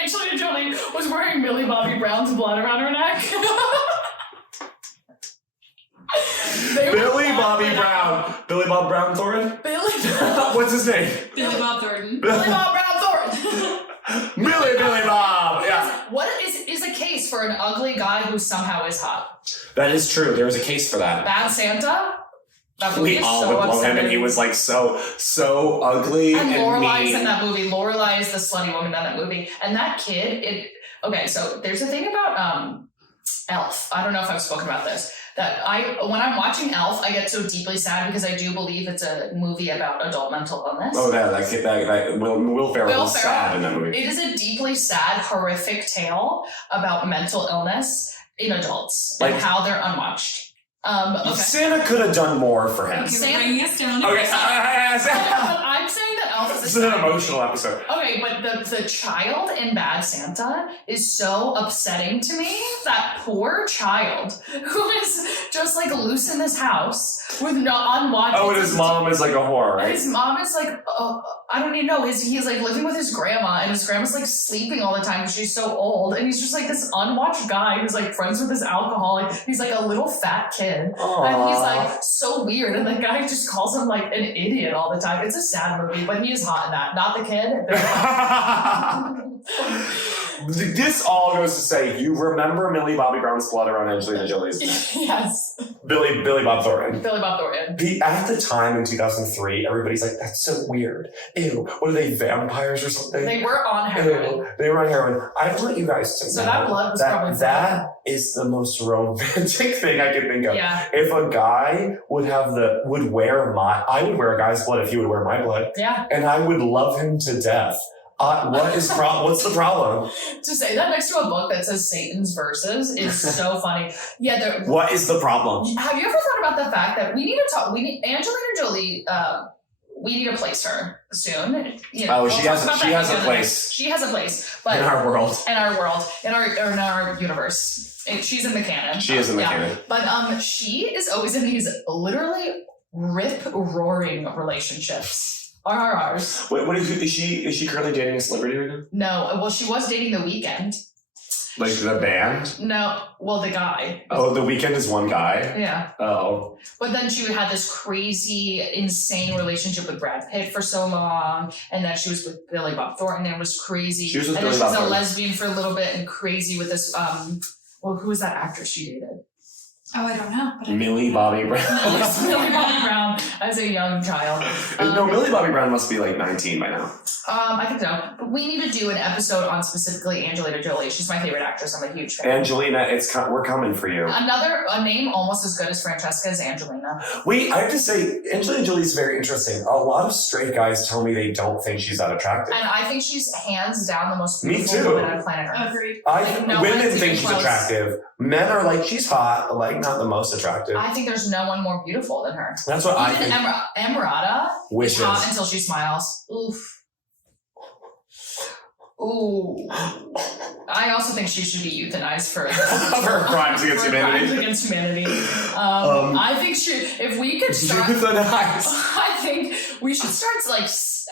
Angelina Jolie was wearing Billy Bobby Brown's blood around her neck? Billy Bob Brown Thornton? What's his name? Billy Bob Thornton. Billy Bob Brown Thornton. Billy Bob. Yeah. What is a case for an ugly guy who somehow is hot? That is true. There was a case for that. Bad Santa? We all would love him, and he was like so ugly and Lorelai's mean. in that movie. Lorelai is the slutty woman in that movie. And that kid, okay, so there's a thing about Elf. I don't know if I've spoken about this. When I'm watching Elf, I get so deeply sad because I do believe it's a movie about adult mental illness. Oh, that Will Ferrell was sad in that movie. It is a deeply sad, horrific tale about mental illness in adults and how they're unwatched. Santa could have done more for him. You're bringing us down. Okay, I'm saying that Elf this is an emotional episode. Okay, but the child in Bad Santa is so upsetting to me. That poor child who is just like loose in this house with unwatched. Oh, and his mom is like a whore, right? His mom is like, I don't even know. He's like living with his grandma, and his grandma's like sleeping all the time because she's so old, and he's just like this unwatched guy who's like friends with this alcoholic. He's like a little fat kid. Aww. And he's like so weird, and the guy just calls him like an idiot all the time. It's a sad movie, but he is hot in that. Not the kid. This all goes to say, you remember Millie Bobby Brown's blood around Angelina Jolie's neck? Yes. Billy Bob Thornton. Billy Bob Thornton. At the time in 2003, everybody's like, that's so weird. Ew, what are they, vampires or something? They were on heroin. Ew, they were on heroin. I want you guys to know that blood was probably that is the most romantic thing I can think of. Yeah. If a guy I would wear a guy's blood if he would wear my blood. Yeah. And I would love him to death. What's the problem? To say that next to a book that says Satan's Verses is so funny. Yeah. What is the problem? Have you ever thought about the fact that we need to talk? Angelina Jolie. We need to place her soon. You know, she has a place. She has a place, but in our world, in our universe, she's in the canon. She is in the canon. But she is always in these literally rip-roaring relationships. RRRs. What is she currently dating a celebrity right now? No, well, she was dating The Weeknd. Like the band? No, well, the guy. Oh, The Weeknd is one guy? Yeah. Oh. But then she had this crazy, insane relationship with Brad Pitt for so long, and then she was with Billy Bob Thornton, and it was crazy. She was with and Billy then she Bob was a Thornton. lesbian for a little bit, and crazy with this, well, who was that actress she dated? Oh, I don't know. But Millie Bobby Brown. Millie Bobby Brown as a young child. No, Millie Bobby Brown must be like 19 by now. I think so. But we need to do an episode on specifically Angelina Jolie. She's my favorite actress. I'm a huge fan. Angelina, we're coming for you. A name almost as good as Francesca is Angelina. Wait, I have to say, Angelina Jolie's very interesting. A lot of straight guys tell me they don't think she's that attractive. And I think she's hands down the most Me beautiful too. woman on planet Earth. Agreed. Women think she's attractive. Men are like, she's hot, but like not the most attractive. I think there's no one more beautiful than her. That's what I Even think. Emirata Wishes. is hot until she smiles. Oof. Ooh. I also think she should be euthanized for For crimes against humanity. Crimes against humanity. I think if we could start, Euthanize. I think we should start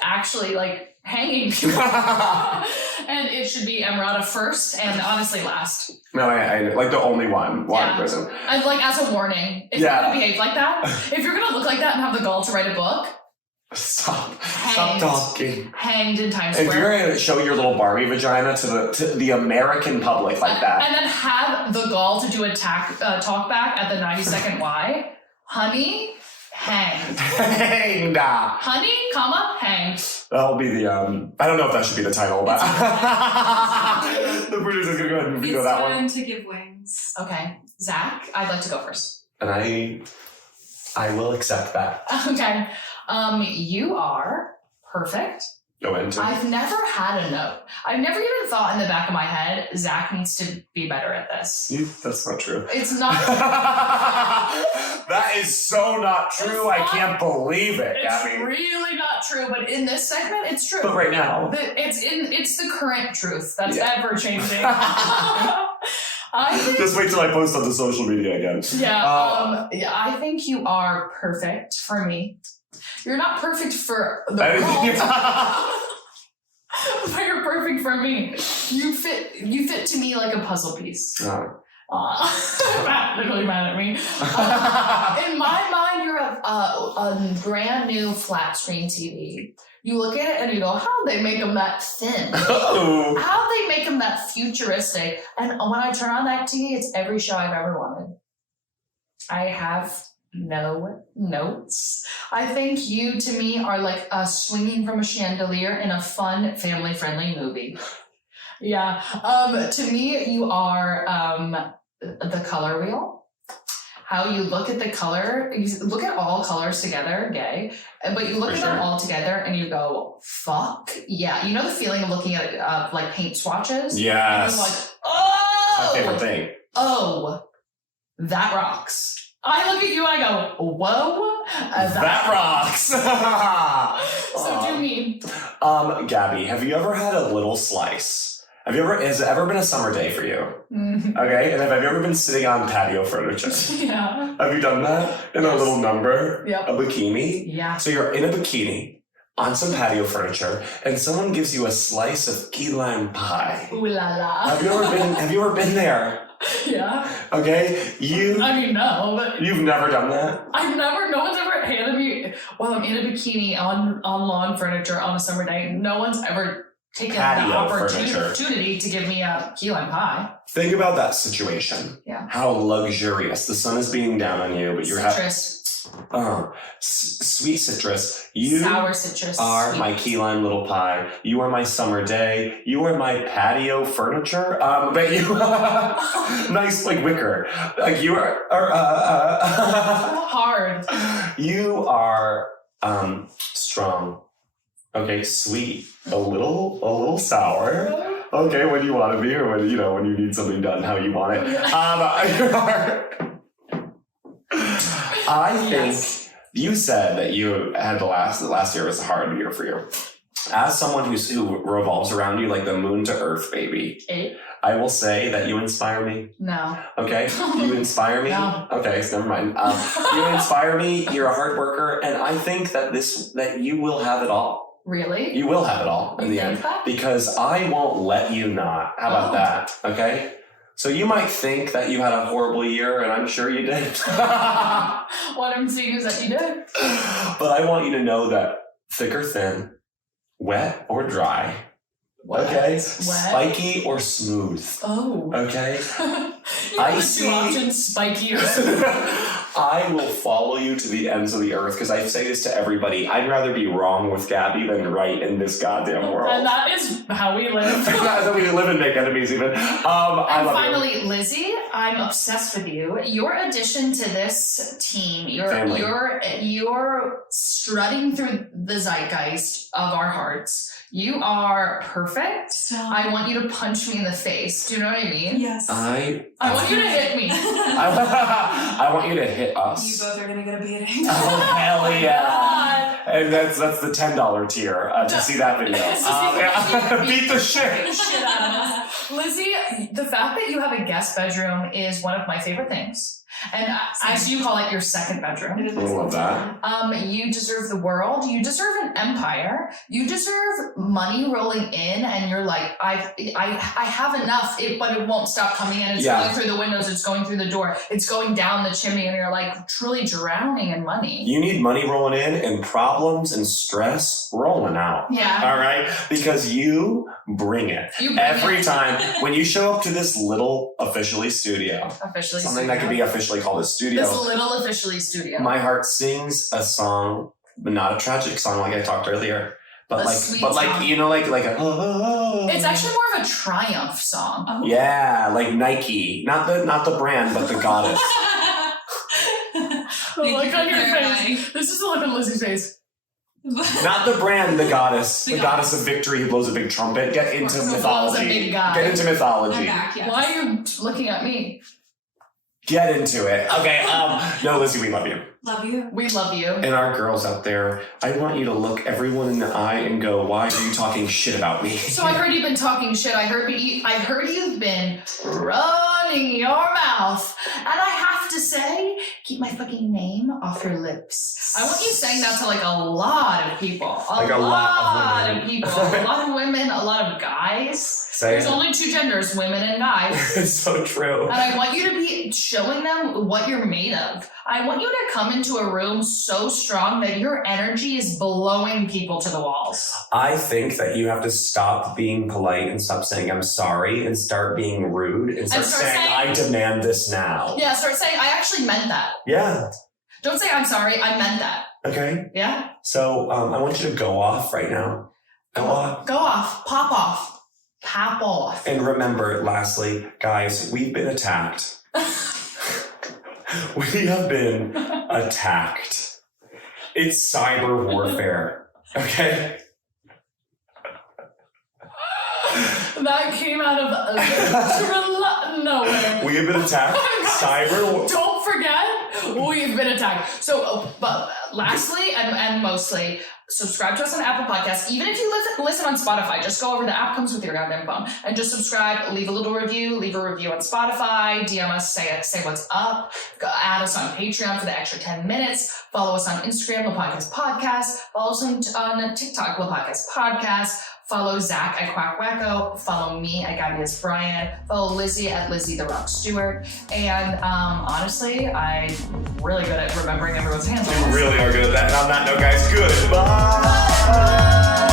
actually hanging people. And it should be Emirata first and honestly last. No, I like the only one person. And as a warning, if you're gonna behave like that, if you're gonna look like that and have the gall to write a book, Stop hanged. talking. Hanged in Times If Square. you're gonna show your little Barbie vagina to the American public like that, And then have the gall to do a talk back at the 90-second why, honey, hanged. hanged. Honey, comma, hanged. That'll be the I don't know if that should be the title, but the producer's gonna go ahead and veto It's that one. time to give wings. Okay, Zach, I'd like to go first. And I will accept that. Okay, you are perfect. Go into. I've never had a note. I've never even thought in the back of my head, Zach needs to be better at this. That's not true. It's not. That is so not true. I can't believe it, It's Gabby. really not true, but in this segment, it's true. But right now. It's the current truth that's ever changing. I think, Just wait till I post on the social media again. I think you are perfect for me. You're not perfect for the world, but you're perfect for me. You fit to me like a puzzle piece. Matt literally mad at me. In my mind, you're a brand new flat screen TV. You look at it and you go, how'd they make them that thin? Oh. How'd they make them that futuristic? And when I turn on that TV, it's every show I've ever wanted. I have no notes. I think you, to me, are like swinging from a chandelier in a fun, family-friendly movie. Yeah. To me, you are the color wheel. How you look at the color, you look at all colors together, gay, but you look at them all together and you go, fuck yeah. You know the feeling of looking at paint swatches? Yes. And you're like, oh! My favorite thing. Oh, that rocks. I look at you and I go, whoa, that rocks. So do me. Gabby, have you ever had a little slice? Has it ever been a summer day for you? Mm-hmm. Okay, and have you ever been sitting on patio furniture? Yeah. Have you done that? In a little number? Yep. A bikini? Yeah. So you're in a bikini, on some patio furniture, and someone gives you a slice of key lime pie. Ooh la la. Have you ever been there? Yeah. Okay? No, but You've never done that? no one's ever handed me, while I'm in a bikini on lawn furniture on a summer day, no one's ever taken Patio the furniture. opportunity to give me a key lime pie. Think about that situation. Yeah. How luxurious. The sun is beating down on you, but you're Citrus. Sweet citrus. You Sour citrus. are sweet. my key lime little pie. You are my summer day. You are my patio furniture. But you nice wicker. Like you are hard. You are strong. Okay, sweet. A little sour. Okay, when you want to be, or when you need something done how you want it. I think you said that you had the last year was a hard year for you. As someone who revolves around you like the moon to earth baby, I will say that you inspire me. No. Okay? You inspire me. No. Okay, so never mind. You inspire me. You're a hard worker. And I think that that you will have it all. Really? You will have it all in the end. That? Because I won't let you not. How about that? Okay? So you might think that you had a horrible year, and I'm sure you did. What I'm seeing is that you did. But I want you to know that thick or thin, wet or dry, okay? Spiky or smooth, okay? You have two options, spiky or smooth. I will follow you to the ends of the earth because I say this to everybody. I'd rather be wrong with Gabby than right in this goddamn world. And that is how we live. That we live and make enemies even. And finally, Lizzie, I'm obsessed with you. Your addition to this team, you're strutting through the zeitgeist of our hearts. You are perfect. I want you to punch me in the face. Do you know what I mean? Yes. I want you to hit me. I want you to hit us. You both are gonna get a beating. Oh, hell yeah. God. And that's the $10 tier to see that video. Beat the shit out of us. Lizzie, the fact that you have a guest bedroom is one of my favorite things. And as you call it, your second bedroom. I love that. You deserve the world. You deserve an empire. You deserve money rolling in, and you're like, I have enough, but it won't stop coming in. It's going through the windows. It's going through the door. It's going down the chimney, and you're like truly drowning in money. You need money rolling in and problems and stress rolling out. Yeah. All right? Because you bring it. Every time when you show up to this little officially studio. Something that could be officially called a studio. This little officially studio. My heart sings a song, but not a tragic song like I talked earlier. But like you know, like a. It's actually more of a triumph song. Oh. Yeah, like Nike, not the brand, but the goddess. Look on your face. This is the look on Lizzie's face. Not the brand, the goddess. The goddess of victory who blows a big trumpet. Get into mythology. Get into mythology. Back, yes. Why are you looking at me? Get into it. Okay, no, Lizzie, we love you. Love you. We love you. And our girls out there, I want you to look everyone in the eye and go, why are you talking shit about me? So I heard you've been talking shit. I heard you've been running your mouth. And I have to say, keep my fucking name off your lips. I want you saying that to like a lot of people. A lot of people. A lot of women, a lot of guys. There's only two genders, women and guys. It's so true. And I want you to be showing them what you're made of. I want you to come into a room so strong that your energy is blowing people to the walls. I think that you have to stop being polite and stop saying I'm sorry and start being rude and start saying I demand this now. Yeah, start saying I actually meant that. Yeah. Don't say I'm sorry, I meant that. Okay. Yeah? So I want you to go off right now. Go off. Go off. Pop off. Pop off. And remember, lastly, guys, we've been attacked. We have been attacked. It's cyber warfare. Okay? That came out of nowhere. We have been attacked. Don't forget, we've been attacked. So, but lastly and mostly, subscribe to us on Apple Podcasts. Even if you listen on Spotify, just go over, the app comes with your goddamn phone, and just subscribe, leave a little review, leave a review on Spotify, DM us, say what's up, add us on Patreon for the extra 10 minutes, follow us on Instagram, The Podcast, follow us on TikTok, The Podcast, follow Zach at Quack Wacko, follow me at Gabby as Brian, follow Lizzie at Lizzie the Rock Stewart, and honestly, I'm really good at remembering everyone's handles. We really are good at that. And on that note, guys, goodbye. Bye.